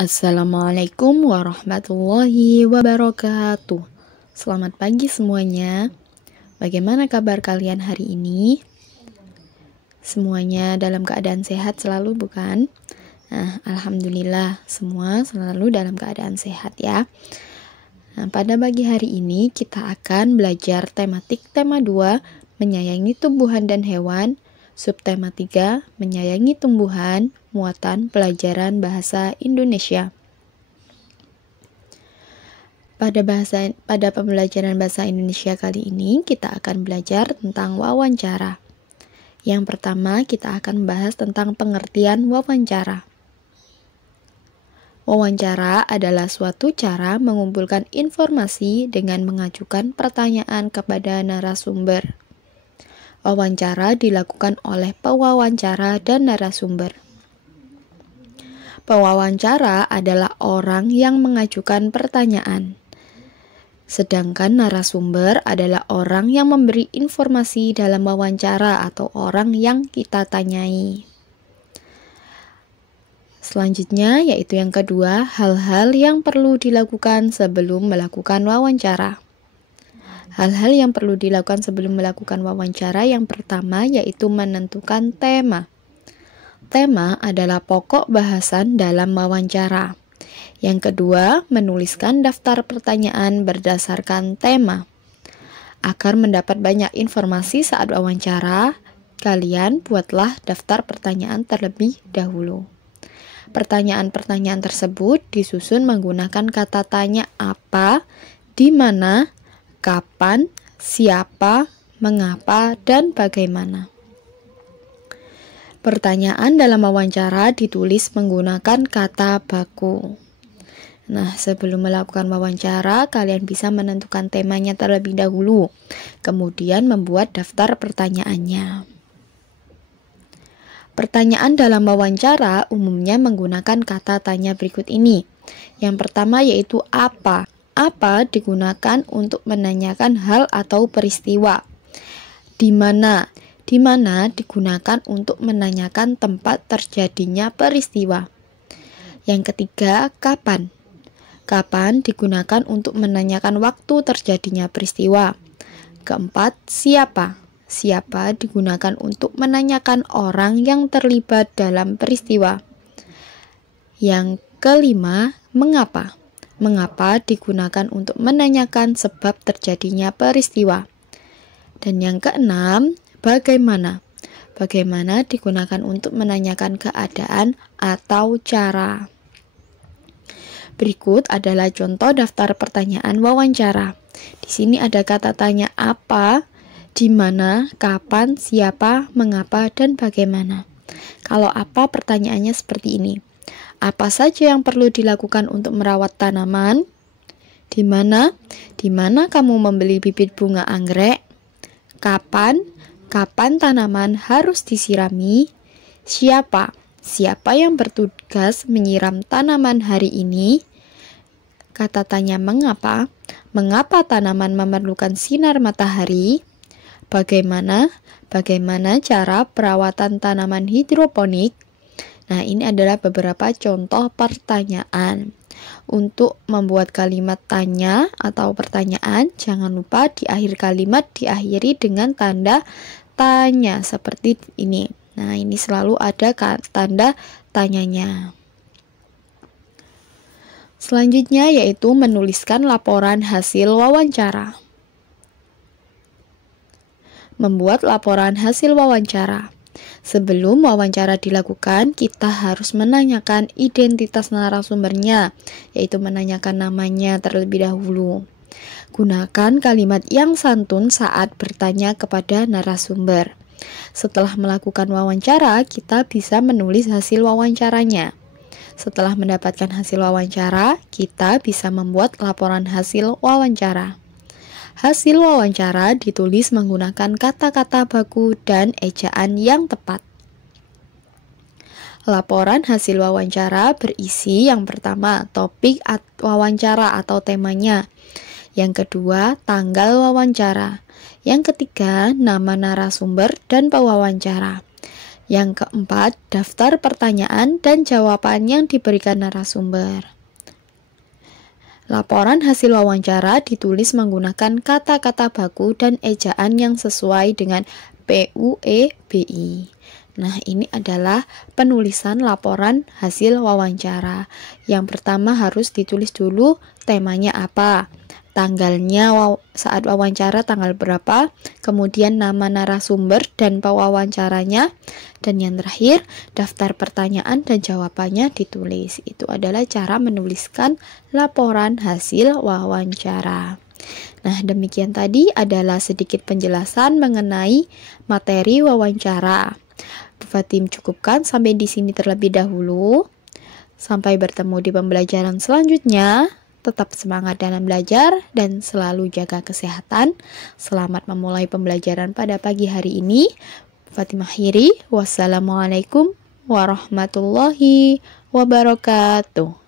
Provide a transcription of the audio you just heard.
Assalamualaikum warahmatullahi wabarakatuh. Selamat pagi semuanya. Bagaimana kabar kalian hari ini? Semuanya dalam keadaan sehat selalu, bukan? Nah, alhamdulillah semua selalu dalam keadaan sehat ya. Nah, pada pagi hari ini kita akan belajar tematik tema 2, menyayangi tumbuhan dan hewan. Subtema 3, menyayangi tumbuhan, muatan pelajaran bahasa Indonesia. Pada pembelajaran bahasa Indonesia kali ini, kita akan belajar tentang wawancara. Yang pertama, kita akan membahas tentang pengertian wawancara. Wawancara adalah suatu cara mengumpulkan informasi dengan mengajukan pertanyaan kepada narasumber. Wawancara dilakukan oleh pewawancara dan narasumber. Pewawancara adalah orang yang mengajukan pertanyaan, sedangkan narasumber adalah orang yang memberi informasi dalam wawancara atau orang yang kita tanyai. Selanjutnya, yaitu yang kedua, hal-hal yang perlu dilakukan sebelum melakukan wawancara. Hal-hal yang perlu dilakukan sebelum melakukan wawancara yang pertama yaitu menentukan tema. Tema adalah pokok bahasan dalam wawancara. Yang kedua, menuliskan daftar pertanyaan berdasarkan tema. Agar mendapat banyak informasi saat wawancara, kalian buatlah daftar pertanyaan terlebih dahulu. Pertanyaan-pertanyaan tersebut disusun menggunakan kata tanya apa, di mana, kapan, siapa, mengapa, dan bagaimana. Pertanyaan dalam wawancara ditulis menggunakan kata baku. Nah, sebelum melakukan wawancara, kalian bisa menentukan temanya terlebih dahulu, kemudian membuat daftar pertanyaannya. Pertanyaan dalam wawancara umumnya menggunakan kata tanya berikut ini. Yang pertama yaitu apa. Apa digunakan untuk menanyakan hal atau peristiwa. Di mana? Di mana digunakan untuk menanyakan tempat terjadinya peristiwa. Yang ketiga, kapan? Kapan digunakan untuk menanyakan waktu terjadinya peristiwa. Keempat, siapa? Siapa digunakan untuk menanyakan orang yang terlibat dalam peristiwa. Yang kelima, mengapa? Mengapa digunakan untuk menanyakan sebab terjadinya peristiwa. Dan yang keenam, bagaimana? Bagaimana digunakan untuk menanyakan keadaan atau cara. Berikut adalah contoh daftar pertanyaan wawancara. Di sini ada kata tanya apa, di mana, kapan, siapa, mengapa, dan bagaimana. Kalau apa, pertanyaannya seperti ini. Apa saja yang perlu dilakukan untuk merawat tanaman? Di mana? Di mana kamu membeli bibit bunga anggrek? Kapan? Kapan tanaman harus disirami? Siapa? Siapa yang bertugas menyiram tanaman hari ini? Kata tanya mengapa? Mengapa tanaman memerlukan sinar matahari? Bagaimana? Bagaimana cara perawatan tanaman hidroponik? Nah, ini adalah beberapa contoh pertanyaan. Untuk membuat kalimat tanya atau pertanyaan, jangan lupa di akhir kalimat diakhiri dengan tanda tanya seperti ini. Nah, ini selalu ada tanda tanyanya. Selanjutnya yaitu menuliskan laporan hasil wawancara. Membuat laporan hasil wawancara. Sebelum wawancara dilakukan, kita harus menanyakan identitas narasumbernya, yaitu menanyakan namanya terlebih dahulu. Gunakan kalimat yang santun saat bertanya kepada narasumber. Setelah melakukan wawancara, kita bisa menulis hasil wawancaranya. Setelah mendapatkan hasil wawancara, kita bisa membuat laporan hasil wawancara. Hasil wawancara ditulis menggunakan kata-kata baku dan ejaan yang tepat. Laporan hasil wawancara berisi yang pertama, topik wawancara atau temanya. Yang kedua, tanggal wawancara. Yang ketiga, nama narasumber dan pewawancara. Yang keempat, daftar pertanyaan dan jawaban yang diberikan narasumber. Laporan hasil wawancara ditulis menggunakan kata-kata baku dan ejaan yang sesuai dengan PUEBI. Nah, ini adalah penulisan laporan hasil wawancara. Yang pertama harus ditulis dulu temanya apa, tanggalnya saat wawancara tanggal berapa, kemudian nama narasumber dan pewawancaranya, dan yang terakhir daftar pertanyaan dan jawabannya ditulis. Itu adalah cara menuliskan laporan hasil wawancara. Nah, demikian tadi adalah sedikit penjelasan mengenai materi wawancara. Bu Fatim cukupkan sampai di sini terlebih dahulu. Sampai bertemu di pembelajaran selanjutnya. Tetap semangat dalam belajar dan selalu jaga kesehatan. Selamat memulai pembelajaran pada pagi hari ini. Fatimah akhiri. Wassalamualaikum warahmatullahi wabarakatuh.